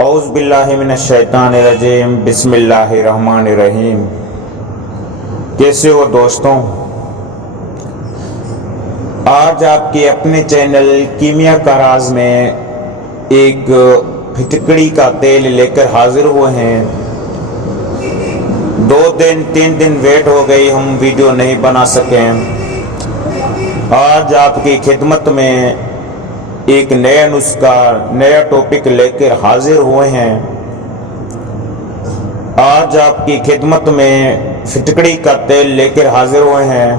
اعوذ باللہ من الشیطان الرجیم بسم اللہ الرحمن الرحیم۔ کیسے ہو دوستوں؟ آج آپ کے اپنے چینل کیمیا کا راز میں ایک پھٹکڑی کا تیل لے کر حاضر ہوئے ہیں۔ 2-3 دن ویٹ ہو گئی، ہم ویڈیو نہیں بنا سکیں۔ آج آپ کی خدمت میں ایک نیا نسخہ، نیا ٹاپک لے کر حاضر ہوئے ہیں۔ آج آپ کی خدمت میں پھٹکڑی کا تیل لے کر حاضر ہوئے ہیں۔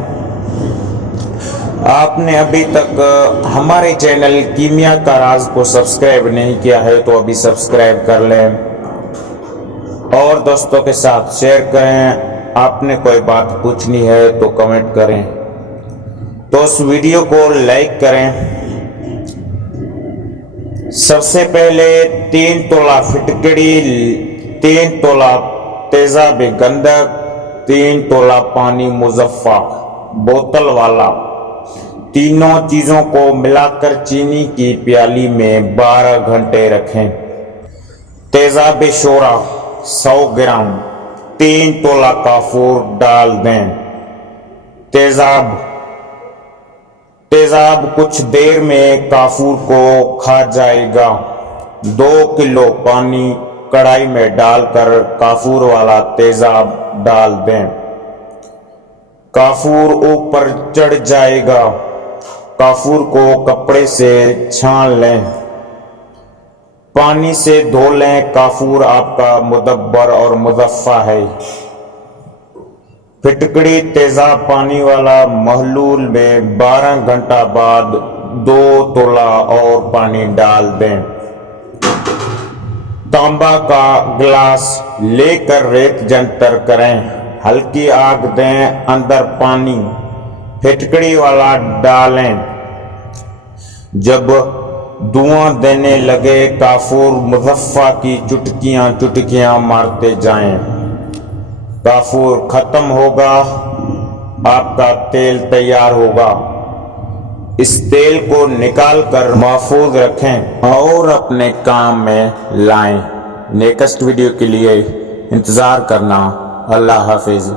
آپ نے ابھی تک ہمارے چینل کیمیا کا راز کو سبسکرائب نہیں کیا ہے تو ابھی سبسکرائب کر لیں اور دوستوں کے ساتھ شیئر کریں۔ آپ نے کوئی بات پوچھنی ہے تو کمنٹ کریں، تو اس ویڈیو کو لائک کریں۔ سب سے پہلے 3 تولہ پھٹکڑی، 3 تولہ تیزاب گندھک، 3 تولہ پانی مصفا بوتل والا، تینوں چیزوں کو ملا کر چینی کی پیالی میں 12 گھنٹے رکھیں۔ تیزاب شورا 100 گرام، 3 تولہ کافور ڈال دیں۔ تیزاب کچھ دیر میں کافور کو کھا جائے گا۔ 2 کلو پانی کڑھائی میں ڈال کر کافور والا تیزاب ڈال دیں۔ کافور اوپر چڑھ جائے گا، کافور کو کپڑے سے چھان لیں، پانی سے دھو لیں۔ کافور آپ کا مدبر اور مصفا ہے۔ پھٹکڑی تیزاب پانی والا محلول میں 12 گھنٹہ بعد 2 تولہ اور پانی ڈال دیں۔ تانبا کا گلاس لے کر ریت جنتر کریں، ہلکی آگ دیں، اندر پانی پھٹکڑی والا ڈالیں۔ جب دھواں دینے لگے کافور مصفا کی چٹکیاں مارتے جائیں۔ کافور ختم ہوگا، آپ کا تیل تیار ہوگا۔ اس تیل کو نکال کر محفوظ رکھیں اور اپنے کام میں لائیں۔ نیکسٹ ویڈیو کے لیے انتظار کرنا۔ اللہ حافظ۔